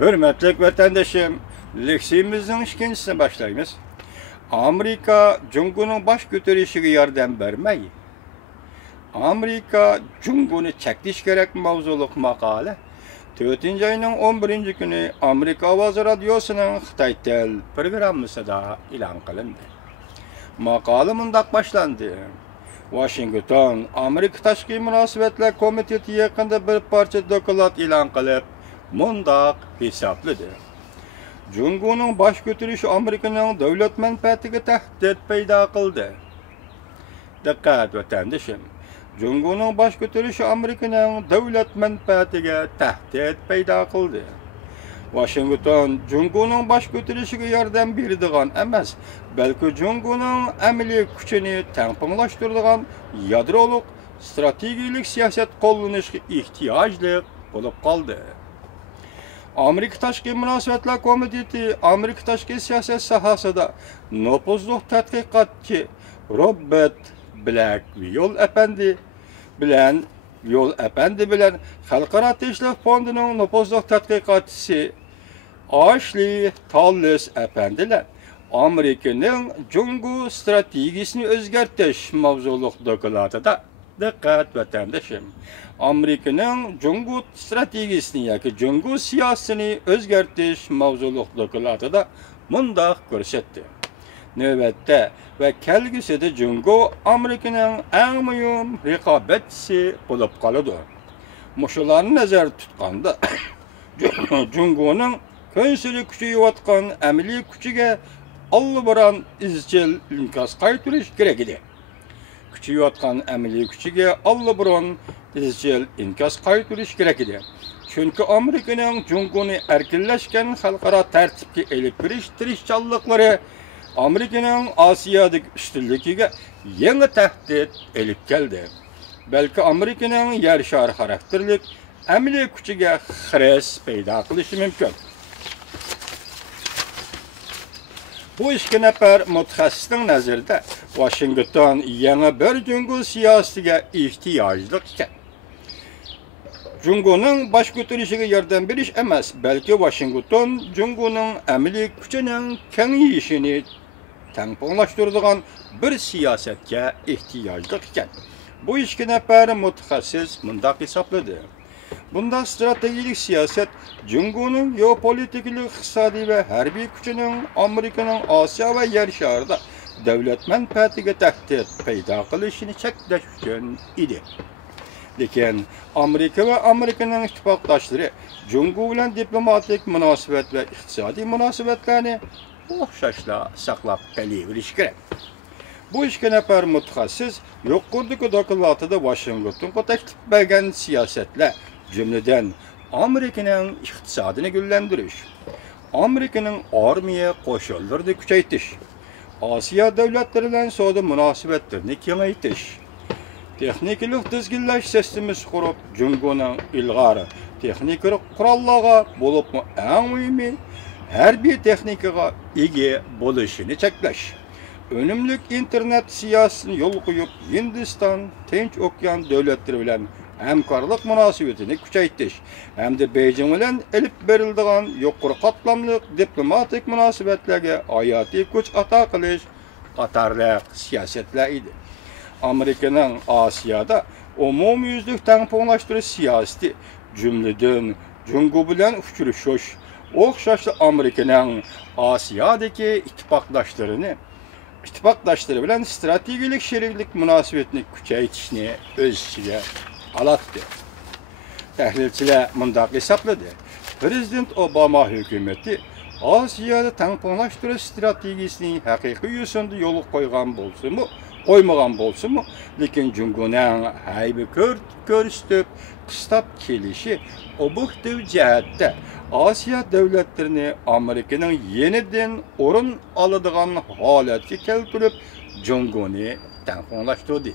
Hürmetli vatandaşım, leksimizin ikincisine başlayımız. Amerika, Cumhur'un baş götürüşüge yardım vermeyi. Amerika, Cumhur'u çektiş gerek mavzuluk makale. 4. ayının 11. günü Amerika Avazı Radyosu'nun Xitay Tel programısı da ilan kılındı. Makale mundak başlandı. Washington, Amerika Taşkı Münasebetler Komiteti yakında bir parça dokulat ilan kılıp, mundak hesapladı. Cumhur'un baş götürüşü Amerika'nın devlet menfaatiga tehdit payda kıldı. Dikkat vatandaşım. Cumhur'un baş götürüşü Amerika'nın devlet menfaatiga tehdit payda kıldı. Washington, Cumhur'un baş götürüşüge yardım berdigan emas, belki Cumhur'un ameliy kuchini tangpinglaştırdigan yadroluk strategik siyaset qo'llanishga ehtiyojli bo'lib qoldi. Amerika Tashqi Munosabatlar Komiteti Amerika tashqi siyosat sohasida nopuzli tadqiqotchi Robert Blackwill bilan Xalqaro Tinchlik fondining nopuzli tadqiqotchisi Ashley Tallis apandilar Amerikaning Cumhur strategiyasini o'zgartirish mavzuliq dokladida dikkat vatandaşım. Amerika'nın Cumhur stratejisini yoki Cumhur siyosatini o'zgartirish mavzuliq dokladida mundaq ko'rsatdi. Navbatda va kelgusida Cumhur Amerikaning eng muhim raqobatchisi bo'lib qoladi. Mushularni nazarda tutganda Cumhurning konsili kuchayayotgan amaliy kuchiga allabran izchil inkas qaytarish kerak edi. Kuchayayotgan amaliy kuchiga allabran izchil inkas qaytarish kerak edi. Chunki Amerikaning Cumhurni erkinlashgan xalqaro tartibga elib kirish tirishchanliklari Amerikaning Osiyodagi ustunligiga yangi tahdid elib keldi. Balki Amerikaning yer shari xarakterlik amaliy kuchiga xiris paydo qilishi mumkin. Bu ikki nafar mutaxassisning nazarida Washington yangi bir Cumhur siyosatiga ehtiyojli ekan. Cumhurning baş götürüşüge yordam berish emas, balki Washington Cumhurning amaliy kuchining kengayishini tangpinglaştıradigan bir siyosatga ehtiyojli ekan. Bu ikki nafar mutaxassis mundaq hisobladi. Bunda stratejik siyaset Cumhurning geopolitik, iqtisodiy va harbiy kuchining Amerikaning Osiyo va yer sharida davlat manfaatiga tahdid paydo qilishini cheklash uchun edi. Lekin Amerika va Amerikaning ittifoqdoshlari Cumhur bilan diplomatik munosabat va iqtisodiy munosabatlarni o'xshashla saqlab qolaverish kerak. Bu ikki nafar mutaxassis yuqoridagi dokladida Washingtonga taklif bergan siyosatlar jumladan Amerikaning iqtisodini gullantirish, Amerikaning armiya qo'shinlarini kuchaytirish, Osiyo davlatlari bilan savdo munosabatlarini kengaytirish, texnik tizginlash sistemasi qurib, Cumhurning ilg'ori texnik qurollarga bo'lib eng muhimi harbiy texnikaga ega bo'lishini cheklash, önümlük internet siyosatini yo'l qo'yib, Hindiston, Tinch okean davlatlari bilan hamkorlik munosabatini kuchaytirish hamda Beijing bilan elib beriladigan yuqori qatlamli diplomatik munosabatlarga hayotiy kuch ato qilish qatorli siyosatlar edi. Amerikaning Osiyoda umumyuzlik tangpinglashtirish siyosati jumladan Cumhur bilan uchrashish, o'xshashli Amerikaning Osiyodagi ittifoqdoshlari bilan strategik sheriklik munosabatini kuchaytirishni o'z ichiga oladi. Tahlilchilar mundaq hisobladi. Prezident Obama hukumati Osiyoda tangpinglashtirish strategiyasining haqiqiy yo'sinda yo'l qo'ymagan bo'lsa-mu, lekin Cumhurning haybi ko'rsatib, qistab kelishi objektiv jihatda Osiyo davlatlarini Amerikaning yenidan o'rin oladigan holatga keltirib, Cumhurni tangpinglashtirdi.